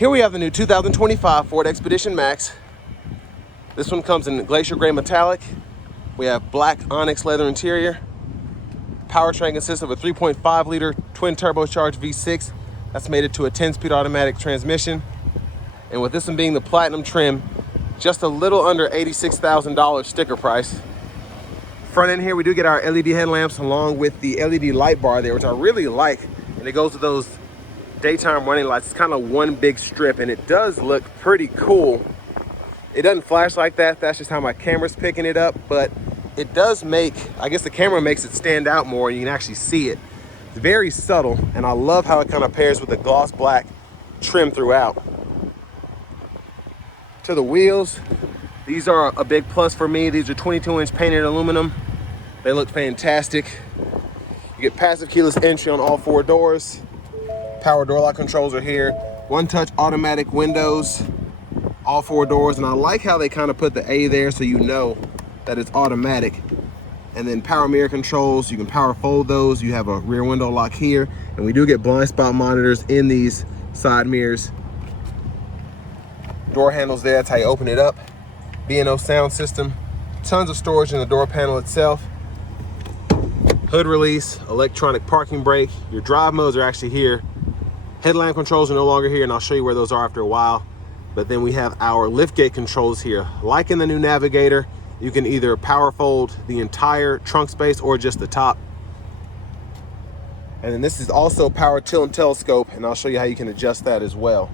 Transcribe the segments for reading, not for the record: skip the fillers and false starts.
Here we have the new 2025 Ford Expedition Max. This one comes in glacier gray metallic. We have black onyx leather interior. Powertrain consists of a 3.5 liter twin turbocharged V6 that's mated to a 10-speed automatic transmission. And with this one being the platinum trim, just a little under $86,000 sticker price. Front end here, we do get our LED headlamps along with the LED light bar there, which I really like. And it goes with those daytime running lights. It's kind of one big strip, and it does look pretty cool. It doesn't flash like that. That's just how my camera's picking it up, but it does make, I guess the camera makes it stand out more and you can actually see it. It's very subtle, and I love how it kind of pairs with the gloss black trim throughout. To the wheels, these are a big plus for me. These are 22-inch painted aluminum. They look fantastic. You get passive keyless entry on all 4 doors. Power door lock controls are here. One-touch automatic windows, all 4 doors. And I like how they kind of put the A there so you know that it's automatic. And then power mirror controls, you can power fold those. You have a rear window lock here. And we do get blind spot monitors in these side mirrors. Door handles there, that's how you open it up. B&O sound system. Tons of storage in the door panel itself. Hood release, electronic parking brake. Your drive modes are actually here. Headlamp controls are no longer here, and I'll show you where those are after a while. But then we have our liftgate controls here. Like in the new Navigator, you can either power fold the entire trunk space or just the top. And then this is also power tilt and telescope, and I'll show you how you can adjust that as well.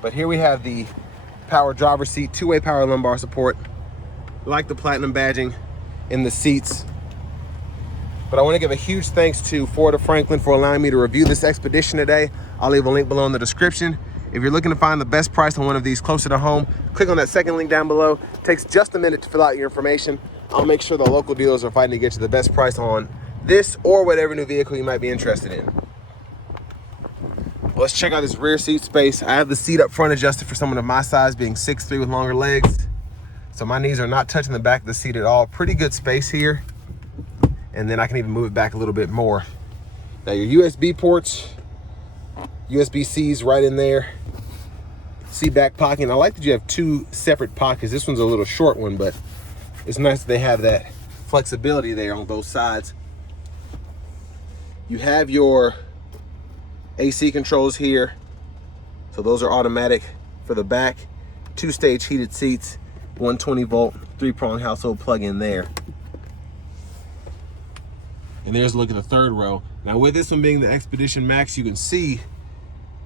But here we have the power driver seat, 2-way power lumbar support. Like the platinum badging in the seats. But I want to give a huge thanks to Ford of Franklin for allowing me to review this Expedition today. I'll leave a link below in the description. If you're looking to find the best price on one of these closer to home, click on that second link down below. It takes just a minute to fill out your information. I'll make sure the local dealers are fighting to get you the best price on this or whatever new vehicle you might be interested in. Let's check out this rear seat space. I have the seat up front adjusted for someone of my size, being 6'3" with longer legs. So my knees are not touching the back of the seat at all. Pretty good space here. And then I can even move it back a little bit more. Now your USB ports, USB-C's right in there. Seat back pocket. And I like that you have 2 separate pockets. This one's a little short one, but it's nice that they have that flexibility there on both sides. You have your AC controls here. So those are automatic for the back. 2-stage heated seats, 120 volt, 3-prong household plug-in there. And there's a look at the 3rd row. Now with this one being the Expedition Max, you can see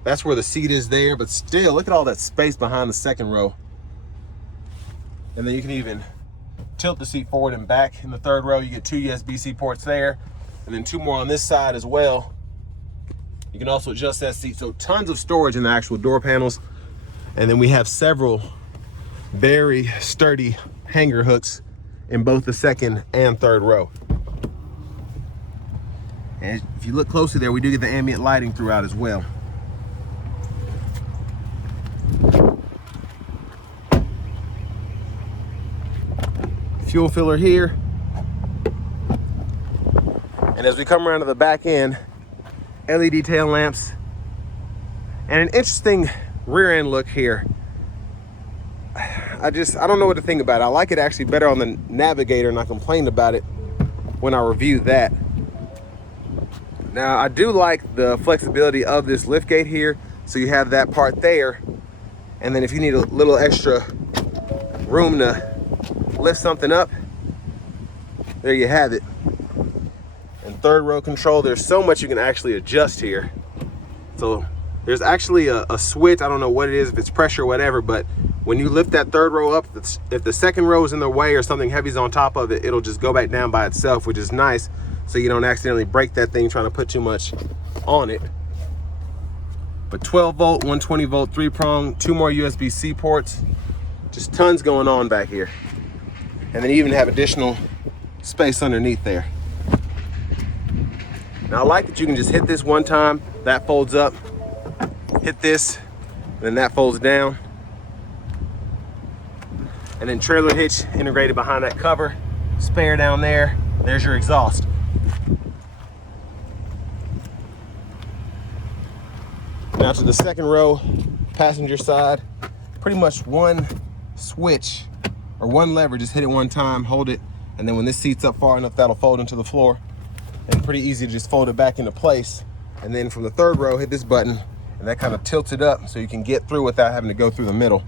that's where the seat is there, but still look at all that space behind the 2nd row. And then you can even tilt the seat forward and back in the 3rd row. You get 2 USB-C ports there, and then 2 more on this side as well. You can also adjust that seat. So tons of storage in the actual door panels. And then we have several very sturdy hanger hooks in both the 2nd and 3rd row. And if you look closely there, we do get the ambient lighting throughout as well. Fuel filler here. And as we come around to the back end, LED tail lamps. And an interesting rear end look here. I don't know what to think about it. I like it actually better on the Navigator, and I complained about it when I reviewed that. Now, I do like the flexibility of this liftgate here. So you have that part there. And then if you need a little extra room to lift something up, there you have it. And 3rd row control, there's so much you can actually adjust here. So there's actually a switch. I don't know what it is, if it's pressure or whatever, but when you lift that 3rd row up, if the 2nd row is in the way or something heavy's on top of it, it'll just go back down by itself, which is nice. So you don't accidentally break that thing trying to put too much on it. But 12 volt, 120 volt, 3-prong, 2 more USB-C ports. Just tons going on back here. And then you even have additional space underneath there. Now I like that you can just hit this one time, that folds up, hit this, and then that folds down. And then trailer hitch integrated behind that cover, spare down there, there's your exhaust. Now to the second row, passenger side, pretty much one switch or one lever, just hit it one time, hold it, and then when this seat's up far enough, that'll fold into the floor. And pretty easy to just fold it back into place. And then from the third row, hit this button, and that kind of tilts it up so you can get through without having to go through the middle.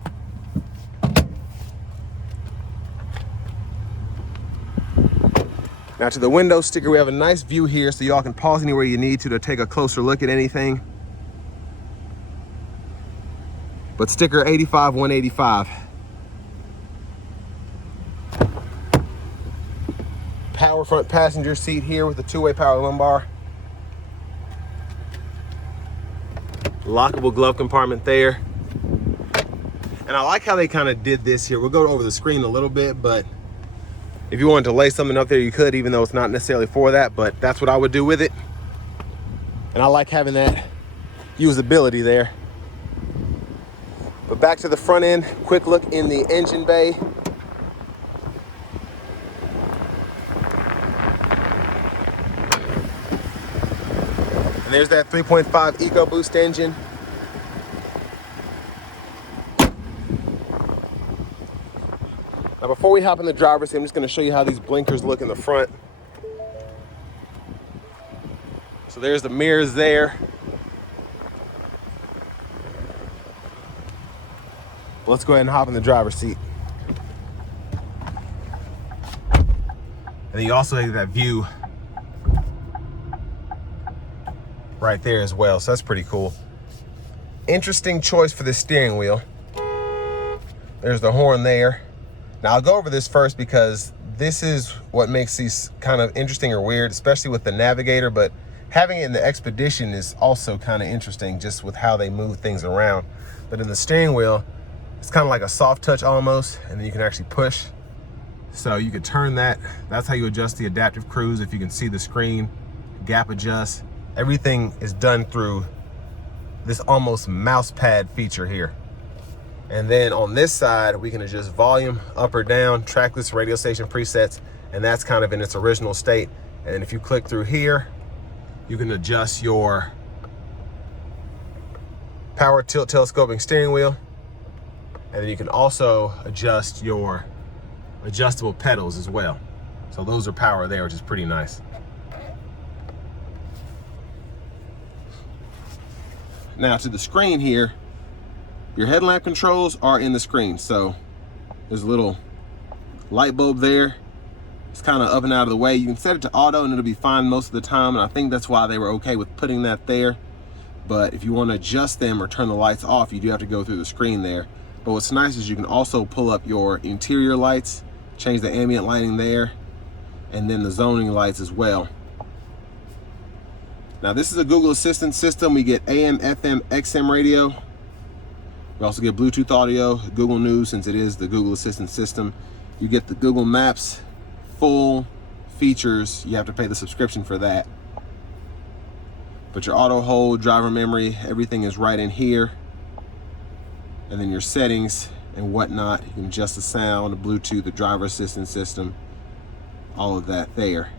Now to the window sticker, we have a nice view here so y'all can pause anywhere you need to take a closer look at anything. But sticker 85-185. Power front passenger seat here with a two-way power lumbar. Lockable glove compartment there. And I like how they kind of did this here. We'll go over the screen a little bit, but if you wanted to lay something up there, you could, even though it's not necessarily for that, but that's what I would do with it. And I like having that usability there. But back to the front end, quick look in the engine bay. And there's that 3.5 EcoBoost engine. Now before we hop in the driver's seat, I'm just gonna show you how these blinkers look in the front. So there's the mirrors there. Let's go ahead and hop in the driver's seat. And then you also have that view right there as well, so that's pretty cool. Interesting choice for the steering wheel. There's the horn there. Now I'll go over this first because this is what makes these kind of interesting or weird, especially with the Navigator, but having it in the Expedition is also kind of interesting just with how they move things around. But in the steering wheel, it's kind of like a soft touch almost, and then you can actually push. So you could turn that. That's how you adjust the adaptive cruise. If you can see the screen, gap adjust. Everything is done through this almost mouse pad feature here. And then on this side, we can adjust volume up or down, tracklist, radio station presets, and that's kind of in its original state. And then if you click through here, you can adjust your power tilt telescoping steering wheel. And then you can also adjust your adjustable pedals as well. So those are power there, which is pretty nice. Now to the screen here, your headlamp controls are in the screen. So there's a little light bulb there. It's kind of up and out of the way. You can set it to auto and it'll be fine most of the time. And I think that's why they were okay with putting that there. But if you want to adjust them or turn the lights off, you do have to go through the screen there. But what's nice is you can also pull up your interior lights, change the ambient lighting there, and then the zoning lights as well. Now this is a Google Assistant system. We get AM, FM, XM radio. We also get Bluetooth audio, Google News, since it is the Google Assistant system. You get the Google Maps full features. You have to pay the subscription for that. But your auto hold, driver memory, everything is right in here. And then your settings and whatnot. You can adjust the sound, the Bluetooth, the driver assistance system, all of that there.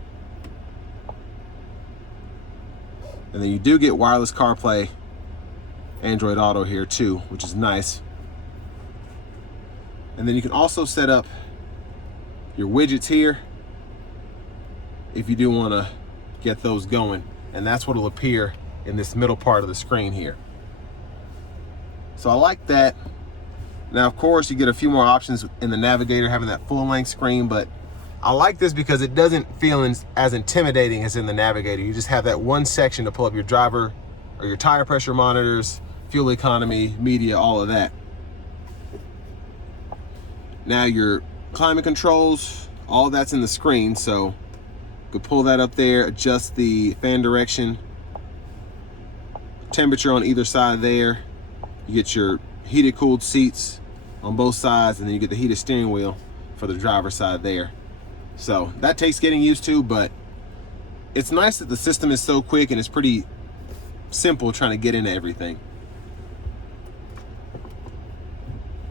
And then you do get wireless CarPlay, Android Auto here too, which is nice. And then you can also set up your widgets here if you do want to get those going. And that's what will appear in this middle part of the screen here. So I like that. Now, of course, you get a few more options in the Navigator, having that full-length screen, but I like this because it doesn't feel as intimidating as in the Navigator. You just have that one section to pull up your driver or your tire pressure monitors, fuel economy, media, all of that. Now your climate controls, all that's in the screen, so you could pull that up there, adjust the fan direction, temperature on either side there. You get your heated cooled seats on both sides, and then you get the heated steering wheel for the driver's side there. So that takes getting used to, but it's nice that the system is so quick and it's pretty simple trying to get into everything.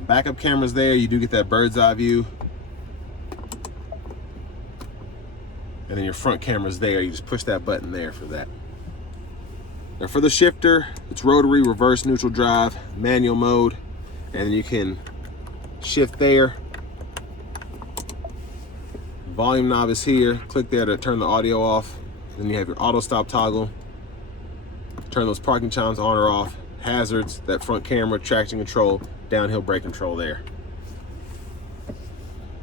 Backup cameras there, you do get that bird's eye view. And then your front camera's there, you just push that button there for that. Now for the shifter, it's rotary, reverse, neutral drive, manual mode, and you can shift there. Volume knob is here. Click there to turn the audio off. Then you have your auto stop toggle. Turn those parking chimes on or off. Hazards, that front camera, traction control, downhill brake control there.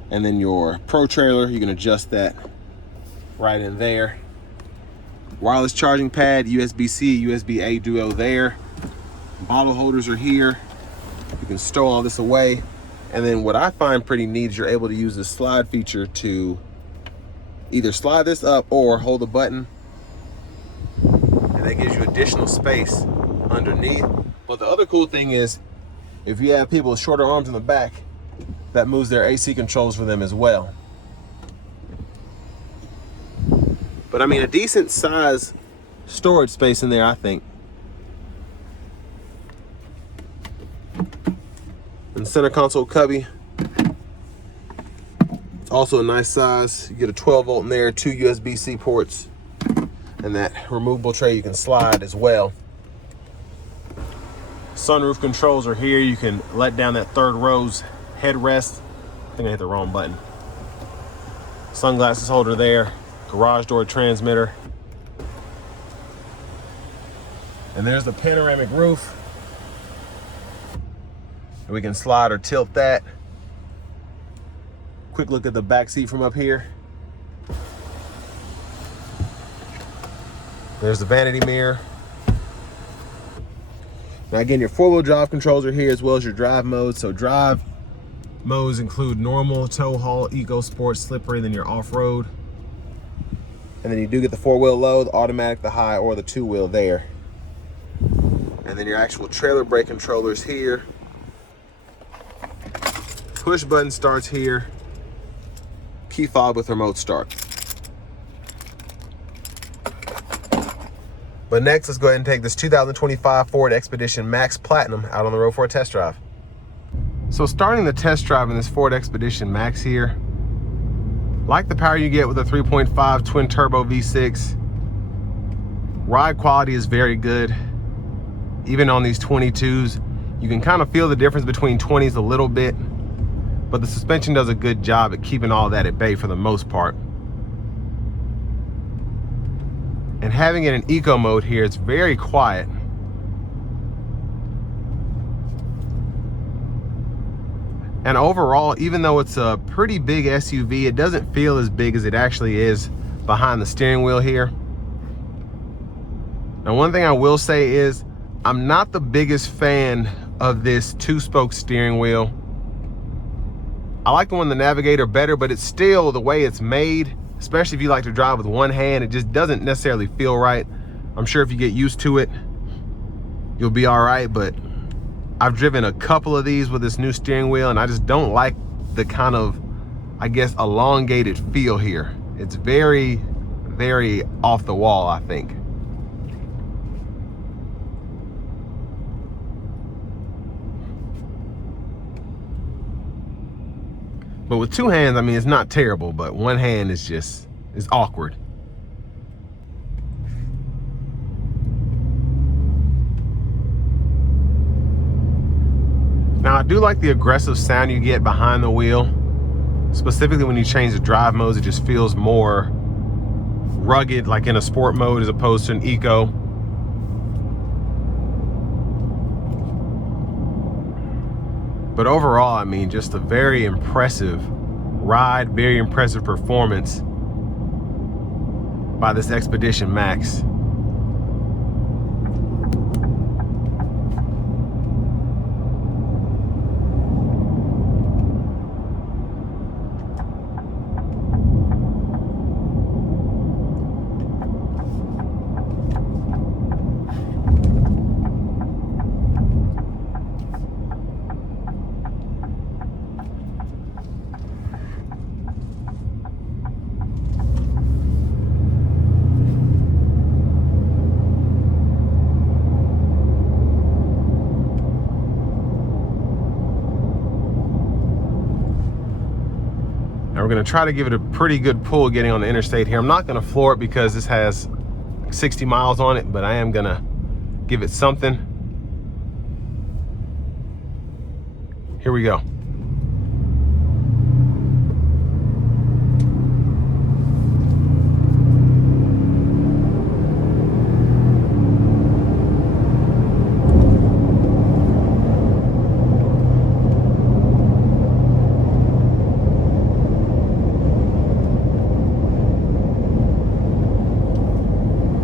And then your Pro trailer, you can adjust that right in there. Wireless charging pad, USB-C, USB-A duo there. Bottle holders are here. You can stow all this away. And then what I find pretty neat is you're able to use the slide feature to either slide this up or hold the button. And that gives you additional space underneath. But the other cool thing is, if you have people with shorter arms in the back, that moves their AC controls for them as well. But I mean, a decent size storage space in there, I think. And center console cubby. It's also a nice size. You get a 12 volt in there, 2 USB-C ports, and that removable tray you can slide as well. Sunroof controls are here. You can let down that third row's headrest. I think I hit the wrong button. Sunglasses holder there. Garage door transmitter. And there's the panoramic roof. We can slide or tilt that. Quick look at the back seat from up here. There's the vanity mirror. Now again, your four-wheel drive controls are here as well as your drive modes. So drive modes include normal, tow haul, eco, sport, slippery, and then your off-road. And then you do get the four-wheel low, the automatic, the high, or the two-wheel there. And then your actual trailer brake controllers here. Push button starts here. Key fob with remote start. But next, let's go ahead and take this 2025 Ford Expedition Max Platinum out on the road for a test drive. So starting the test drive in this Ford Expedition Max here, like the power you get with a 3.5 twin turbo V6, ride quality is very good. Even on these 22s, you can kind of feel the difference between 20s a little bit, but the suspension does a good job at keeping all that at bay for the most part. And having it in eco mode here, it's very quiet. And overall, even though it's a pretty big SUV, it doesn't feel as big as it actually is behind the steering wheel here. Now, one thing I will say is I'm not the biggest fan of this two-spoke steering wheel. I like the one in the Navigator better, but it's still the way it's made, especially if you like to drive with one hand, it just doesn't necessarily feel right. I'm sure if you get used to it, you'll be all right, but I've driven a couple of these with this new steering wheel and I just don't like the kind of, I guess, elongated feel here. It's very, very off the wall, I think. But with two hands, I mean, it's not terrible, but one hand is just, is awkward. Now, I do like the aggressive sound you get behind the wheel. Specifically when you change the drive modes, it just feels more rugged, like in a sport mode as opposed to an eco. But overall, I mean, just a very impressive ride, very impressive performance by this Expedition Max. Now we're gonna try to give it a pretty good pull getting on the interstate here. I'm not gonna floor it because this has 60 miles on it, but I am gonna give it something. Here we go.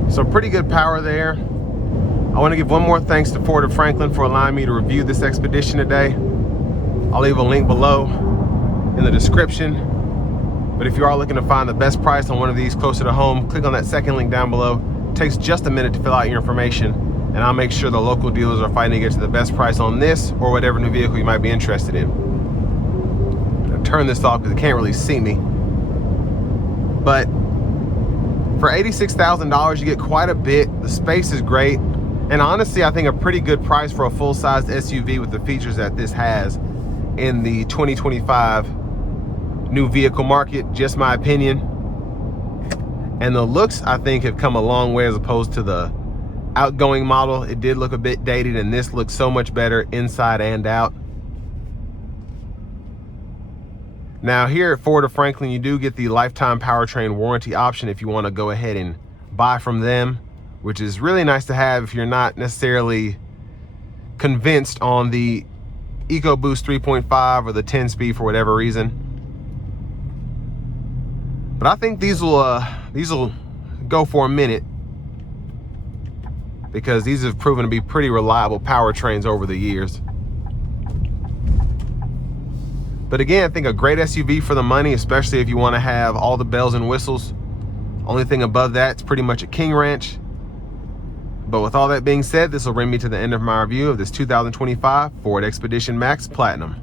So pretty good power there. I want to give one more thanks to Ford of Franklin for allowing me to review this Expedition today. I'll leave a link below in the description. But if you are looking to find the best price on one of these closer to home, click on that second link down below. It takes just a minute to fill out your information, and I'll make sure the local dealers are fighting to get you the best price on this or whatever new vehicle you might be interested in. I'll turn this off because you can't really see me. But for $86,000, you get quite a bit. The space is great. And honestly, I think a pretty good price for a full-sized SUV with the features that this has in the 2025 new vehicle market, just my opinion. And the looks, I think, have come a long way as opposed to the outgoing model. It did look a bit dated, and this looks so much better inside and out. Now here at Ford of Franklin, you do get the lifetime powertrain warranty option if you want to go ahead and buy from them, which is really nice to have if you're not necessarily convinced on the EcoBoost 3.5 or the 10-speed for whatever reason. But I think these will go for a minute because these have proven to be pretty reliable powertrains over the years. But again, I think a great SUV for the money, especially if you want to have all the bells and whistles. Only thing above that, it's pretty much a king ranch. But with all that being said, this will bring me to the end of my review of this 2025 Ford Expedition Max Platinum.